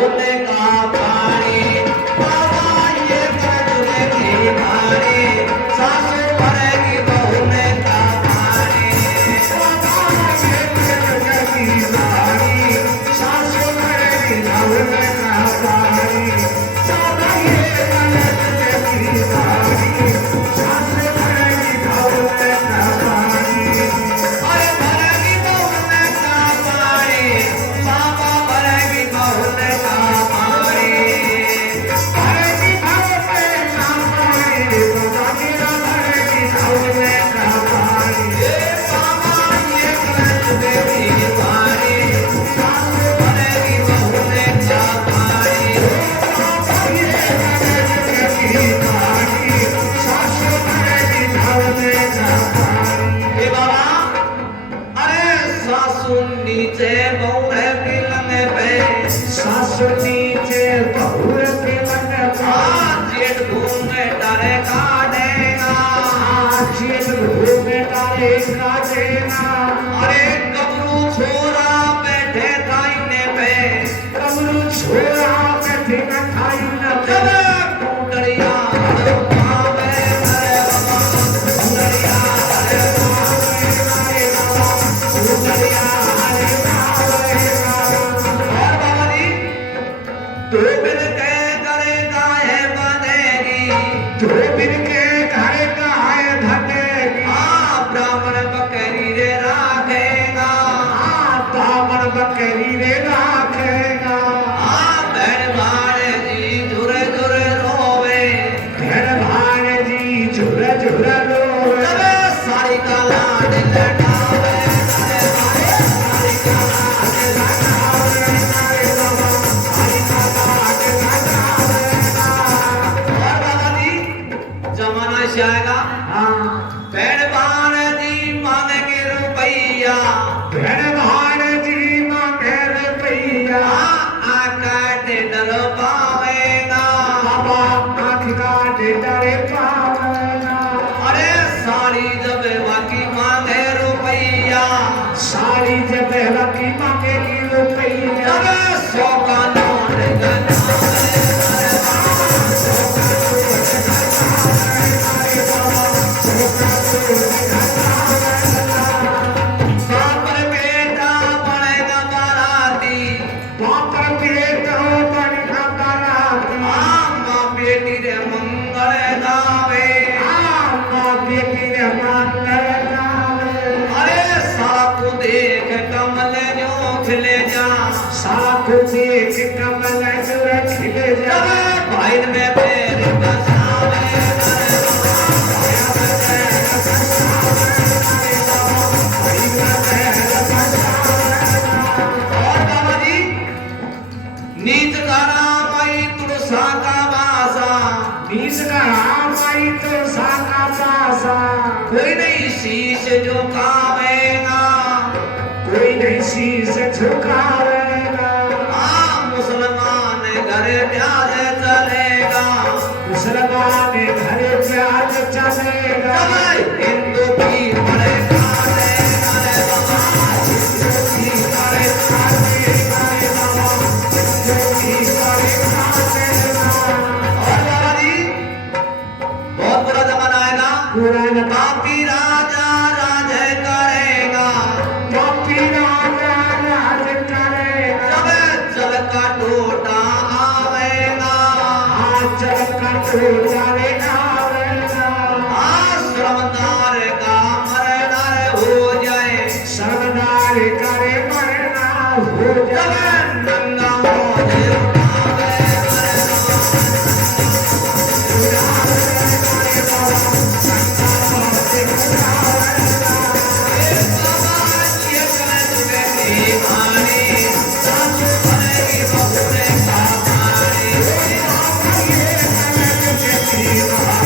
बहुने का पानी बाबा ये कजुले की धारी सासू भरेगी बहुने का पानी बाबा ये कजुले की धारी सासू भरेगी बहुने का पानी बाबा ये कजुले की धारी सासू भरेगी बहुने का पानी अरे भरेगी बहुने का पानी बाबा भरेगी बहुने का पानी भरेगी बहुने का पानी बाबा गिरा भरेगी बहुने का पानी बाबा ये कजुले की धारी सासू भरेगी बहुने का पानी बाबा ये कजुले की धारी सासू भरेगी बहुने का पानी हे बाबा अरे सासू नीचे बहू है पिलन पे सासू नीचे बहू है पिलन पे जेठ घूमे डारे काटेगा जेठ घूमे डारे काटेगा अरे कबरू छोरा बैठे थाईने पे कबरू छोरा बैठे न थाईने पे कुंडलिया पावे करे बाबा कुंडलिया करे पावे करे बाबा कुंडलिया करे पावे और बाबा जी दो बिन के करे गाय बनेगी दो बिन के घर गाय बनेगी ब्राह्मण बकरी रे राखेगा ब्राह्मण बकरी रे राखेगा बहन भाणे जी झुरे झुरे रोवे बहन भाणे जी झुरे झुरे रोवे साड़ी का लाड लटावे साड़ी का लाड लटावे बाबा साड़ी का लाड लटावे और बाबा जी जमाना आएगा बहन भाणे जी मांगेगी रुपैया बहन भाणे जी मांगे रुपैया आका डर पावेगा बाबा आँख का डर पावेगा अरे साड़ी जब बाकी मांगे रुपैया साड़ी जब बाकी मांगेगी रुपैया सौ का नोट बापर बेटा बनेगा बाराती बापर बेटा बनेगा बाराती माँ बेटी रे मंगल गावे माँ बेटी रे मंगल गावे अरे साकू देख कमल जो खिले जा साकू देख कमल जो खिले जा भाई में पैर बसावे और बाबा जी नीच का राम आई तुलसा का बासा नीच का राम आई तुलसा का बासा कोई नहीं शीश झुकावेगा कोई नहीं शीश झुकावेगा मुसलमान घर प्याज चलेगा मुसलमान घर प्याज चलेगा हिंदू की बड़े काले काले बाबा हिंदू की बड़े काले काले बाबा हिंदू की बड़े काले और बाबा जी बहुत बुरा जमाना आएगा पापी राजा राज करेगा पापी राजा राज करेगा जब जल का टोटा आवेगा जल का टोटा आवेगा श्रमदार का मरना हो जाए श्रमदार करे मरना हो जाए नंगा मोजे उठावे Thank you.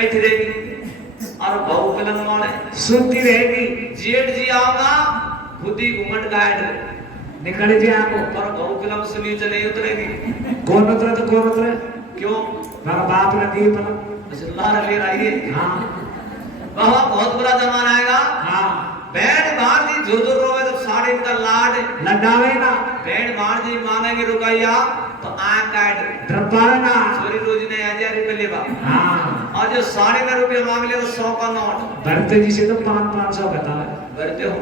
बैठी रहेगी और बहु फिल्म वाले सुनती रहेगी। जेठ जी आऊंगा खुद ही घूमट गायड निकल जी आपको पर बहु फिल्म से नीचे नहीं उतरेगी। कौन उतरे तो कौन उतरे क्यों? मेरा बाप ने दी पर लार ले रही है। हाँ बाबा बहुत बुरा जमाना आएगा। हाँ बैंड बार जी झुझुर रोवे तो साड़ी का लाड लड्डावेगा। बैंड बार जी मांगेंगे रुपया तो आंख काट ड्रपावेगा। चोरी रोज ने 1000 लेगा हाँ और जो 9.5 रुपये मांग ले तो 100 का नोट भरते जी से तो 500 कहता है भरते हो।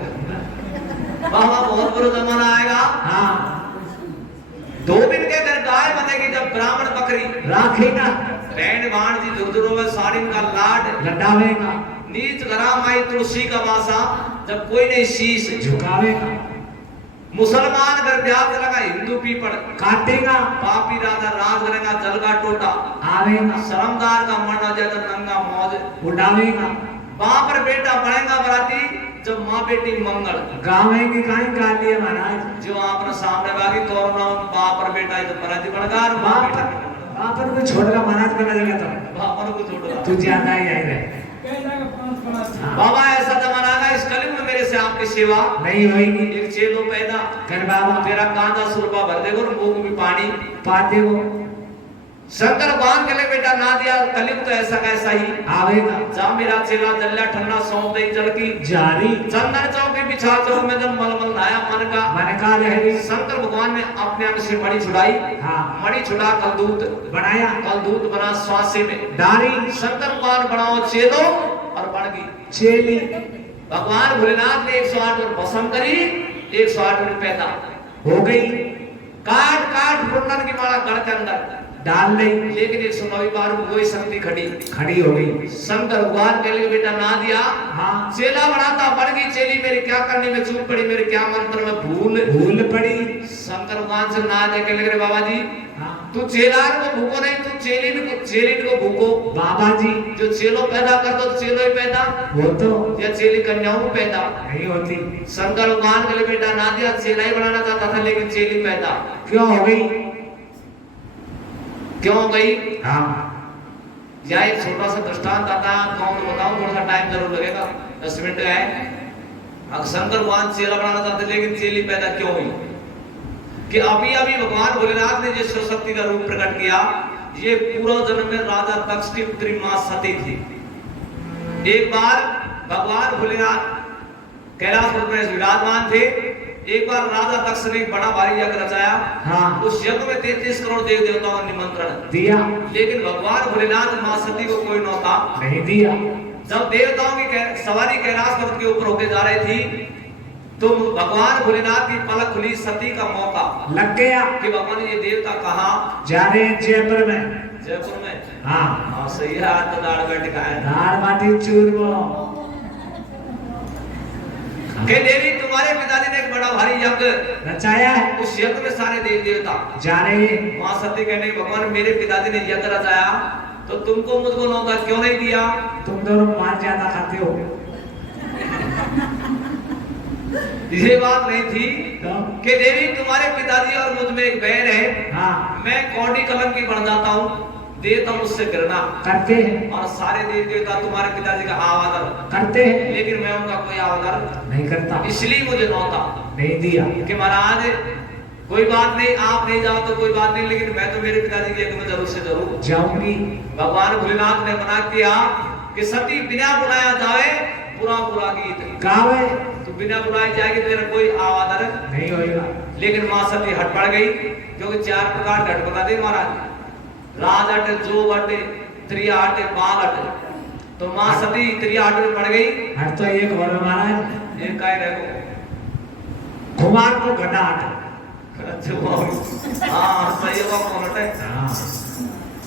बाबा बहुत बुरा जमाना आएगा। हाँ 2 दिन के अंदर गाय बनेगी जब ब्राह्मण बकरी राखेगा। बैंड बाण जी झुझुरों में साड़ी का लाड लड्डावेगा। नीच घरा माई तुलसी का वासा जब कोई नहीं शीश झुकावेगा। मुसलमान घर ब्याह करेगा हिंदू पीपड़ काटेगा। पापी राजा राज करेगा जल का टोटा आवेगा। शर्मदार का मन हो जाए तो नंगा मौज उड़ावेगा। बाप और बेटा बढ़ेगा बराती जब माँ बेटी मंगल गावेंगे काहे काट लिया महाराज। जो आपने सामने बाकी तो बाप और बेटा तो बराती बढ़ेगा और माँ बेटा बाप को छोड़कर महाराज करना जगह तो बाप को छोड़ेगा तू ज्यादा ही आई रहे। बाबा ऐसा जमाना आएगा इस कलयुग में मेरे से आपकी सेवा नहीं होगी। एक चेलो पैदा कर बाबा तेरा कांधा सुरबा भर देगो और मुंह में पानी पा देगो। शंकर भगवान के लिए बेटा ना दिया कलयुग तो ऐसा कैसा ही आवेगा। जा मेरा चेला जल्ला ठंडा सौंप दे जल की जारी चंदन चौकी बिछा चौक में जब मलमल नया मन का लहरी। शंकर भगवान ने अपने आप से मणि छुड़ाई। हाँ मणि छुड़ा कलदूत बनाया। कलदूत बना स्वासे में दारी। शंकर भगवान बनाओ चेलो और बन गई चेली। भगवान भोलेनाथ ने 108 और भस्म करी 108 में पैदा हो गई। काट काट फुटन की माला गढ़ के अंदर डाल ली। लेकिन 109वीं बार वही शक्ति खड़ी हो गई। शंकर भगवान के लिए बेटा ना दिया। हाँ चेला बनाता बढ़ गई चेली मेरी क्या करने में चूक पड़ी मेरे क्या मंत्र में भूल पड़ी। शंकर भगवान से ना दे के लगे बाबा जी हाँ तू चेलार को भूको नहीं तू चेली को भूको बाबा जी। जो चेलो पैदा कर दो चेलो ही पैदा वो तो या चेली कन्याओं को पैदा नहीं होती। शंकर भगवान के लिए बेटा ना दिया चेला ही बनाना चाहता था लेकिन चेली पैदा क्यों हो गई? क्यों हो गई? हाँ यह एक छोटा सा दृष्टांत आता है कौन बताऊं थोड़ा सा टाइम जरूर लगेगा 10 मिनट का है। अब शंकर भगवान चेला बनाना चाहते लेकिन चेली पैदा क्यों हुई कि अभी अभी भगवान भोलेनाथ ने जिस शक्ति का रूप प्रकट किया ये पूर्व जन्म में राजा दक्ष की पुत्री मां सती थी। एक बार भगवान भोलेनाथ कैलाश पर्वत में विराजमान थे। एक बार राजा दक्ष ने एक बड़ा भारी यज्ञ रचाया। हाँ उस यज्ञ में 33 करोड़ देव देवताओं को निमंत्रण दिया लेकिन भगवान भोलेनाथ मां सती को कोई नौता नहीं दिया। जब देवताओं की सवारी कैलाश पर्वत के ऊपर होके जा रही थी तो भगवान भोलेनाथ की पलक खुली सती का मौका लग गया कि भगवान ये देवता कहाँ जा रहे हैं जयपुर में। जयपुर में हाँ हाँ सही है आज तो दाढ़ बैठ का है दाढ़ बाटी चूरमा के देवी तुम्हारे पिताजी ने एक बड़ा भारी यज्ञ रचाया है। उस यज्ञ में सारे देव देवता जा रहे हैं। मां सती कहने भगवान मेरे पिताजी ने यज्ञ रचाया तो तुमको मुझको नौता क्यों नहीं दिया? तुम दोनों मार ज्यादा खाते हो। ये बात नहीं थी तो? कि देवी तुम्हारे पिताजी और मुझ में एक बैर है। हाँ मैं कौड़ी कलम की बन जाता हूँ देवता मुझसे घृणा करते हैं और सारे देव देवता तुम्हारे पिताजी का आवादर करते हैं लेकिन मैं उनका कोई आवादर नहीं करता इसलिए मुझे नौता नहीं दिया कि महाराज कोई बात नहीं आप नहीं जाओ तो कोई बात नहीं लेकिन मैं तो मेरे पिताजी के यज्ञ में जरूर से जरूर जाऊंगी। भगवान भोलेनाथ ने मना किया कि सती बिना बुलाया जाए पूरा गीत गावे तो बिना बुलाए जाएगी तेरा कोई आवादर नहीं होगा। लेकिन मां सती हट पड़ गई क्योंकि 4 प्रकार घट बता दे महाराज राज अटे जोग अटे त्रिया अटे बाल अटे तो मां सती त्रिया अटे में पड़ गई। हर तो एक और महाराज ये काय रहो कुमार को घटा हट। हाँ सही है कौन हटे हाँ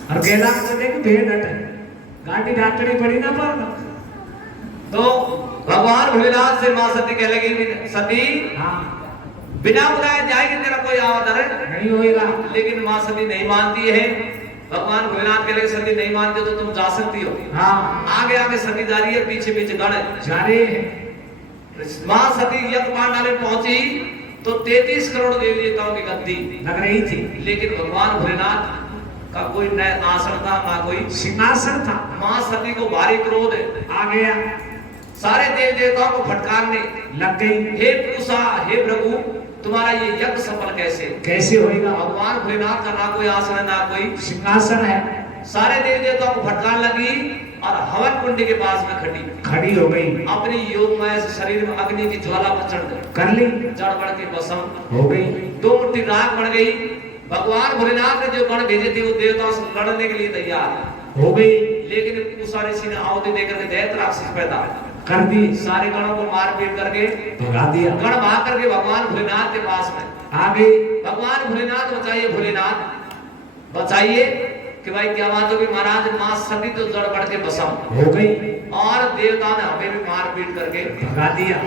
और गेला को देख भेड़ हटे गाड़ी डांटनी पड़ी ना पर तो भगवान भोलेनाथ से मां सती कह लगी सती हाँ बिना बुलाए जाएगी तेरा कोई आवादर नहीं होएगा। लेकिन मां सती नहीं मानती है। भगवान भोलेनाथ के लिए सती नहीं मानते हो तो तुम जा सकती हो। हाँ आगे आगे सती जा रही है पीछे पीछे गण जा रहे हैं। मां सती यज्ञ पांडाले पहुंची तो 33 करोड़ देवी देवताओं की गद्दी लग रही थी लेकिन भगवान भोलेनाथ का कोई न आसन था ना कोई सिंहासन था। मां सती को भारी क्रोध आ गया, सारे देव देवताओं को फटकारने लग गई। हे पुरुषा, हे प्रभु, तुम्हारा ये यज्ञ सफल कैसे होएगा? भगवान भोलेनाथ का ना कोई आसन है ना कोई सिंहासन है। सारे देव देवताओं को फटकार लगी और हवन कुंड के पास में खड़ी हो गई। अपनी योगमय शरीर में अग्नि की ज्वाला प्रचंड कर ली, जड़ बढ़ के भस्म हो गई। 2 मुट्ठी राख बढ़ गई। भगवान भोलेनाथ ने जो गण भेजे थे वो देवताओं से लड़ने के लिए तैयार हो गई, लेकिन उषा ऋषि ने आहुति देकर के दैत्य राक्षस पैदा कर दी। सारे गणों को मार पीट करके भगा दिया। गण भाग करके भगवान भोलेनाथ के पास में आ गई। भगवान भोलेनाथ बचाइए, भोलेनाथ बचाइए कि भाई क्या बात होगी महाराज, मां सती तो जड़ बढ़ के भस्म हो गई और देवता ने हमें भी मार पीट करके भगा दिया।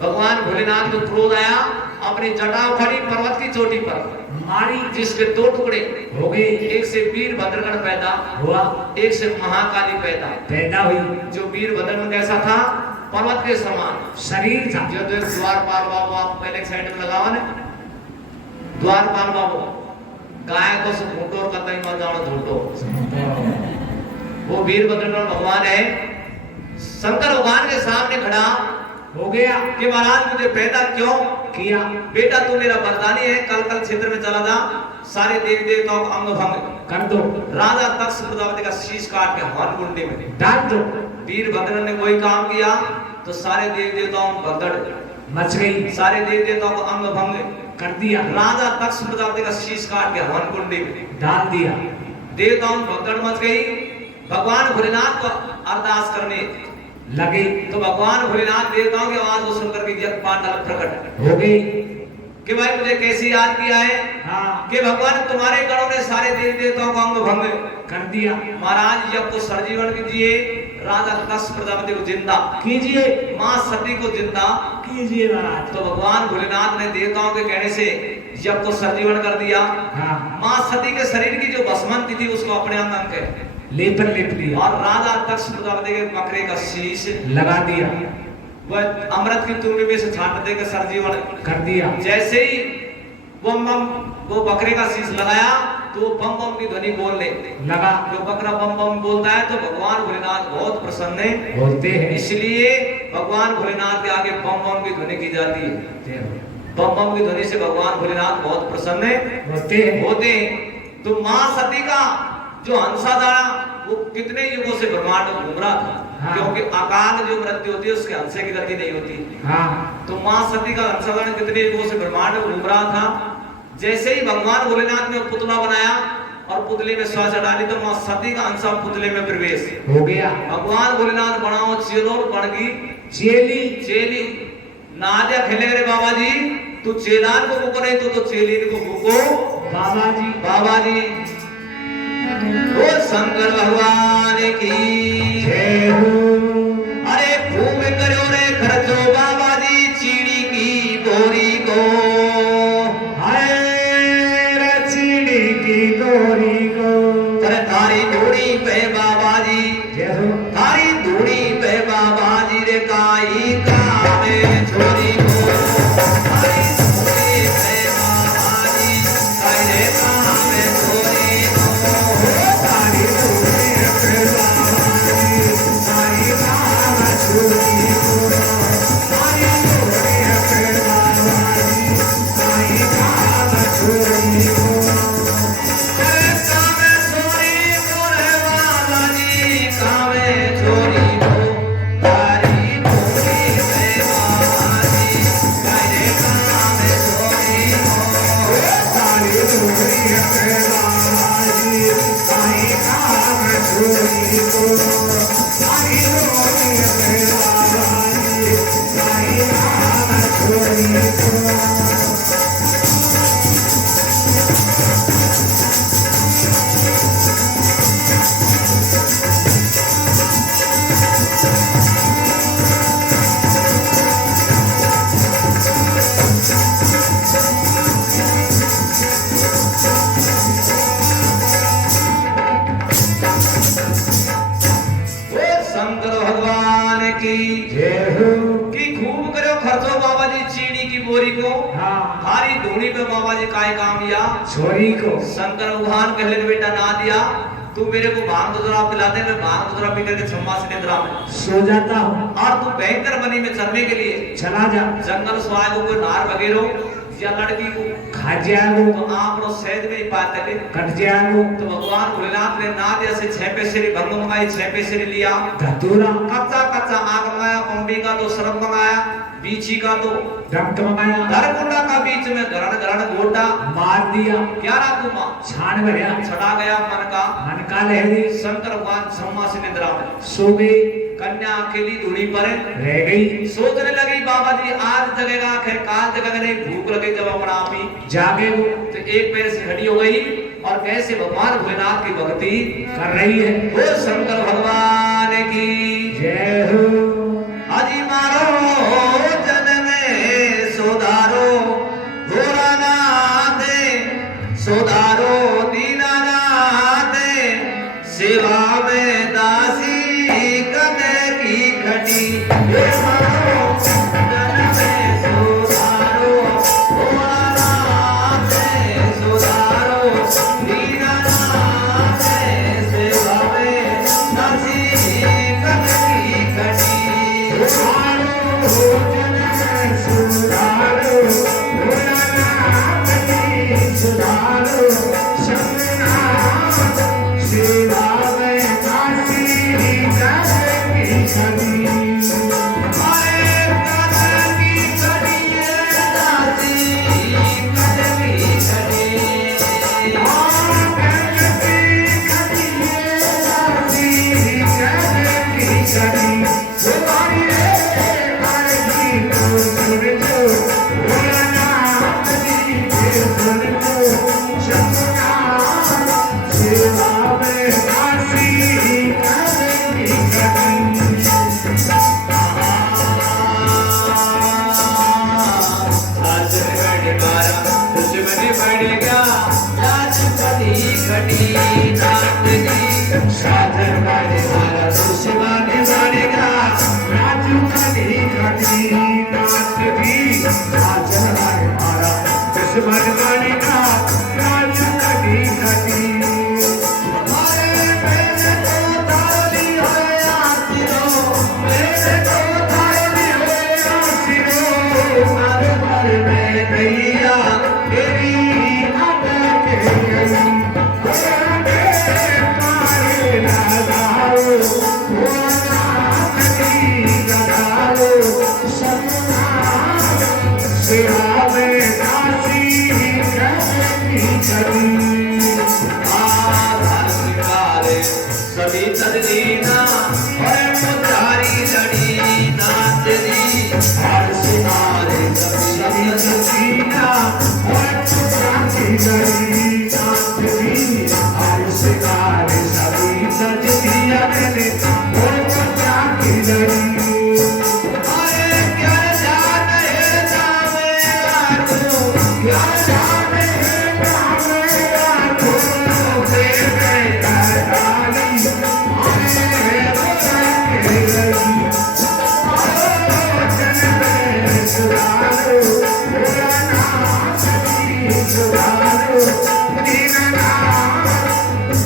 भगवान भोलेनाथ को क्रोध आया, अपनी जटा उखाड़ी पर्वत की चोटी पर मारी, जिसके 2 टुकड़े हो गए। एक से वीरभद्रगण पैदा हुआ, एक से महाकाली पैदा हुई। जो वीरभद्रगण कैसा था? पर्वत के समान शरीर था। जो द्वारपाल बाबू, आप पहले साइड में लगाओ ना, द्वारपाल बाबू गाय को से घूटो और कतई मत जाओ झूठो, वो वीरभद्रगण भगवान है। शंकर भगवान के सामने खड़ा हो गया कि महाराज मुझे पैदा क्यों किया? बेटा तू मेरा वरदानी है, कल क्षेत्र में चला जा, सारे देवी देवताओं का अंग भंग कर दो। राजा तक्ष प्रजापति का शीश काट के हवन कुंडी में डाल दो। वीरभद्र ने वही काम किया तो सारे देवी देवताओं में भगदड़ मच गई। सारे देवी देवताओं को अंग भंग कर दिया। राजा तक्ष प्रजापति का शीश काट के हवन कुंडी में डाल दिया। देवताओं में भगदड़ मच गई। भगवान भोलेनाथ को अरदास करने लगे तो भगवान भोलेनाथ देवताओं की आवाज को सुनकर के यज्ञ पांडव प्रकट हो गई कि भाई मुझे कैसे याद किया है? हाँ, कि भगवान तुम्हारे गणों ने सारे देवी देवताओं को अंग भंग कर दिया। महाराज यज्ञ को सरजीवन कीजिए, राजा दक्ष प्रजापति को जिंदा कीजिए, मां सती को जिंदा कीजिए महाराज। तो भगवान भोलेनाथ ने देवताओं के कहने से यज्ञ को सरजीवन कर दिया। हाँ, मां सती के शरीर की जो भस्मंती थी उसको अपने अंग लेपर लेप लिया और राजा दक्ष प्रजापति के बकरे का शीश लगा दिया। वह अमृत की तुंबी में से छांट देकर सरजीवन कर दिया। जैसे ही वो बकरे का शीश लगाया तो वो बम बम की ध्वनि बोलने लगा। जो बकरा बम बम बोलता है तो भगवान भोलेनाथ बहुत प्रसन्न बोलते हैं, इसलिए भगवान भोलेनाथ के आगे बम बम की ध्वनि की जाती है। बम बम की ध्वनि से भगवान भोलेनाथ बहुत प्रसन्न होते हैं। तो मां सती का जो हंसा था वो कितने युगों से ब्रह्मांड में घूम रहा था। हाँ। क्योंकि अकाल जो मृत्यु होती है उसके हंसे की गति नहीं होती। हाँ। तो मां सती का हंसागण कितने युगों से ब्रह्मांड में घूम रहा था। जैसे ही भगवान भोलेनाथ ने पुतला बनाया और पुतले में श्वास डाली तो मां सती का अंश पुतले में प्रवेश हो गया। भगवान भोलेनाथ बनाओ चेलो बन गई चेली नादिया खेले रे बाबा जी, तू चेलान को भूको नहीं तो चेलीन को भूको बाबा जी। ओ शंकर भगवान की जय हो। अरे खूब करो रे खर्चो बाबा जी चीड़ी की बोरी को, चीड़ी की गोरी को। थारी धूड़ी पे बाबा जी, थारी धूड़ी पे बाबा जी रे काई का में छोरी को, थारी धूड़ी पे बाबा जी काई रे का में छोरी को, थारी धूड़ी पे बाबा जी काई का में छोरी को, थारी धूड़ी पे बाबा जी काई का में छोरी को। बोरी को हाँ भारी धूनी पे बाबा जी काय काम या छोरी को शंकर भगवान कहले कि बेटा ना दिया तू मेरे को भांग धतूरा पिला दे, मैं भांग धतूरा पी करके छम्मा से निद्रा में सो जाता हूँ और तू भयंकर बनी में चलने के लिए चला जा जंगल स्वाय को कोई नार वगैरो या लड़की को खा जाएगो तो आप लोग सहज में ही पाते थे। कट जाएगो तो भगवान भोलेनाथ ने ना दिया से 6 पैसे भंग मंगाई, 6 पैसे लिया धतूरा कच्चा कच्चा आग मंगाया, पंबी का तो सरब मंगाया, बीची का तो डंक मंगाया, धरकुंडा का बीच में गरण गरण गोटा मार दिया, 11 कुमा छान भरिया, छड़ा गया मन का लहरी। शंकर भगवान छम्मा से निद्रा में सो गई, कन्या अकेली धूनी पर रह गई। सोचने लगी बाबा जी आज जगेगा खैर काल जगेगा नहीं, भूख लगे जब अपना आप ही जागे वो तो एक पैर से खड़ी हो गई और कैसे भगवान भोलेनाथ की भक्ति कर रही है। वो शंकर भगवान की जय हो। अजी मारो जन्म में सुधारो भोलानाथ सुधारो दीनानाथ सेवा में दासी कदे की खटी हे मारो जन्म में सुधारो भोलानाथ सुधारो दीनानाथ सेवा में दासी कदे की खटी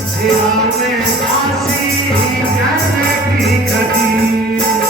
सेवा में दासी कदे की खटी।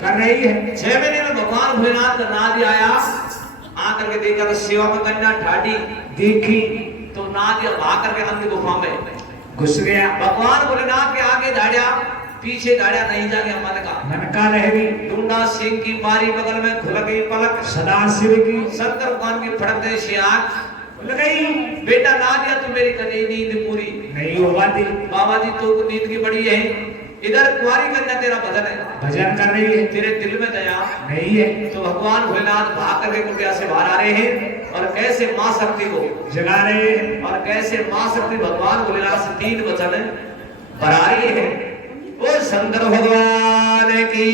कर रही है। 6 महीने में भगवान भोलेनाथ का नादी आया, आकर के देखा तो सेवा में कन्या ठाडी देखी तो नादी भाग करके अंध गुफा में घुस गया। भगवान भोलेनाथ के आगे दाड़िया, पीछे दाड़िया नहीं जाके मन का मन का रहेगी। डूंडा सिंह की मारी बगल में खुल गई पलक, सदाशिव की शंकर भगवान की फड़क गई सी आंख लगाई। बेटा नादिया तू मेरी कभी नींद पूरी नहीं होगा दी। बाबा जी तो नींद की बड़ी है, इधर कुंवारी कन्या तेरा भजन है, भजन कर रही है, तेरे दिल में दया नहीं है। तो भगवान भोलेनाथ भाग करके कुटिया से बाहर आ रहे हैं और कैसे मां शक्ति को जगा रहे हैं और कैसे मां शक्ति भगवान भोलेनाथ से 3 वचन बना रही है। वो शंकर भगवान की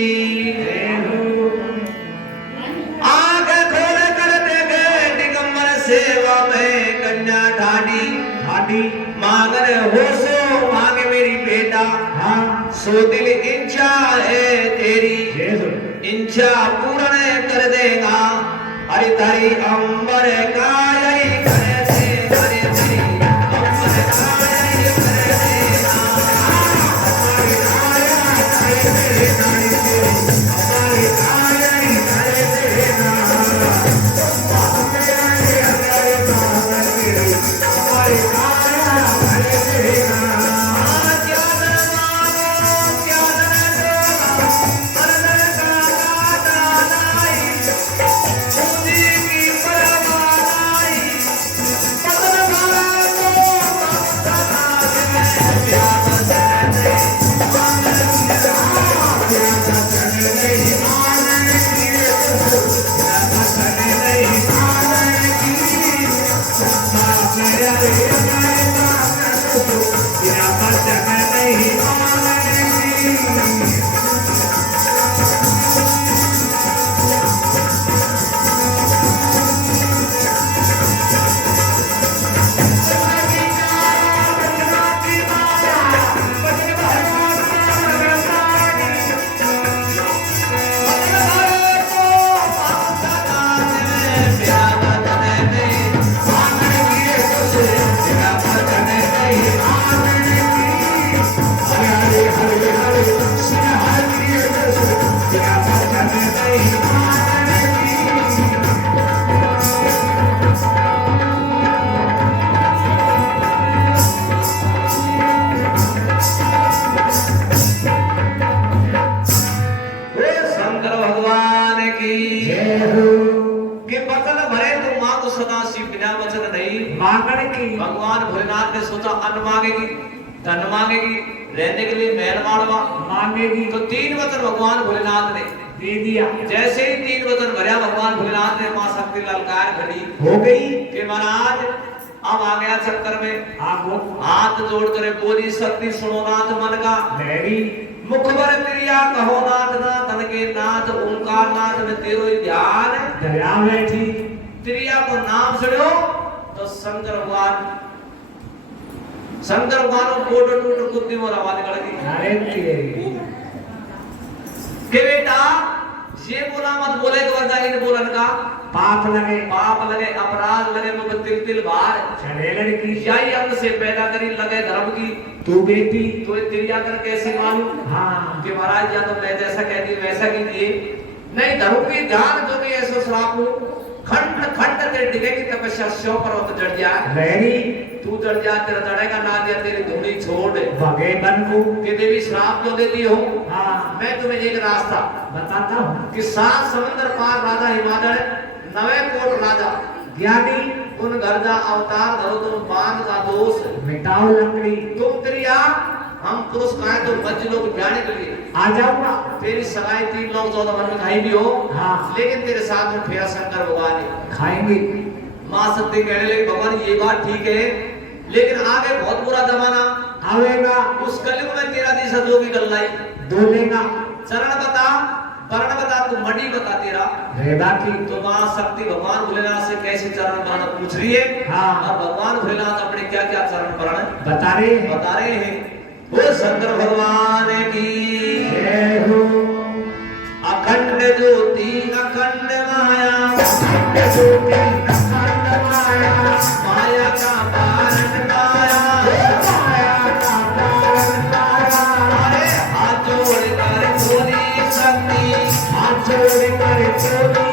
आंख खोल कर देखे दिगंबर सेवा में कन्या ठाडी ठाडी मांगने हो सो मांगे मेरी बेटा, हाँ सो दिल इच्छा है तेरी, इच्छा पूर्ण कर देगा। अरे तारी अंबर काई कर दे, अरे तारी अंबर काई कर देना, हमारी काया कर देना, हमारी काया कर देना, हमारी काया कर देना। क्या शंकर भगवान की जय हो। के वचन भरे तो मां को सदा शिव बिना वचन नहीं मांगने की भगवान भोलेनाथ ने सोचा अन्न मांगेगी, धन मांगेगी, रहने के लिए महल माड़वा मांगेगी तो 3 वचन भगवान भोलेनाथ ने दे दिया। जैसे ही 3 वचन भरया भगवान भोलेनाथ ने मां शक्ति ललकार घड़ी हो गई। कि महाराज अब आ गया चक्कर में आगो हाथ जोड़ कर बोली शक्ति सुनो नाथ मन का लहरी मुखबर क्रिया कहो नाथ ना तन के नाथ ओंकार नाथ में तेरो ही ध्यान दरिया बैठी क्रिया को नाम सुनो तो शंकर भगवान कोट टूट कुत्ती मोर आवाज कर दी अरे तेरी के बेटा ये बोला मत बोले तो वरदा इन बोलन का पाप लगे अपराध लगे मुझे तिल तिल बार चढ़े लड़की यही अंग से पैदा करी लगे धर्म की तू बेटी तो ये क्रिया कर कैसे मालूम हाँ कि महाराज या तो मैं जैसा कहती वैसा कीजिए नहीं धर्म की ध्यान जो भी ऐसा श्राप हो खंड खंड तेरे डिगेगी तपस्या स्यो पर्वत जड़ जाए लहरी तू जड़ जा तेरा जड़ेगा ना दिया तेरी धूड़ी छोड़ भगे बन को कि देवी श्राप जो देती हो हाँ मैं तुम्हें एक रास्ता बताता हूँ कि 7 समुद्र पार राजा हिमालय 9 कोट राजा ज्ञानी उन गर्जा अवतार धरो तुम बांध का दोष मिटाओ लकड़ी तुम त्रिया हम पुरुष कहें तो बच्चे लोग जाने के लिए आ जाऊंगा तेरी सगाई 3 लोग 14 मन में खाई भी हो हाँ लेकिन तेरे साथ में फेरा शंकर भगवान है खाएंगे मां सत्य कहने लगी भगवान ये बात ठीक है लेकिन आगे बहुत बुरा जमाना आवेगा उस कलयुग में तेरा दिशा जो भी गल्लाई डोलेगा चरण बता वर्ण बता तू मडी बता तेरा रेबा की तो मां शक्ति भगवान भोलेनाथ से कैसे चरण वर्ण पूछ रही है हाँ और भगवान भोलेनाथ अपने क्या क्या चरण वर्ण बता रहे हैं वो शंकर भगवान की जय हो। अखंड ज्योति अखंड माया अखंड ज्योति अखंड माया माया का पारण माया माया का पारण माया अरे हाथ जोड़ कर बोली शक्ति हाथ जोड़ कर बोली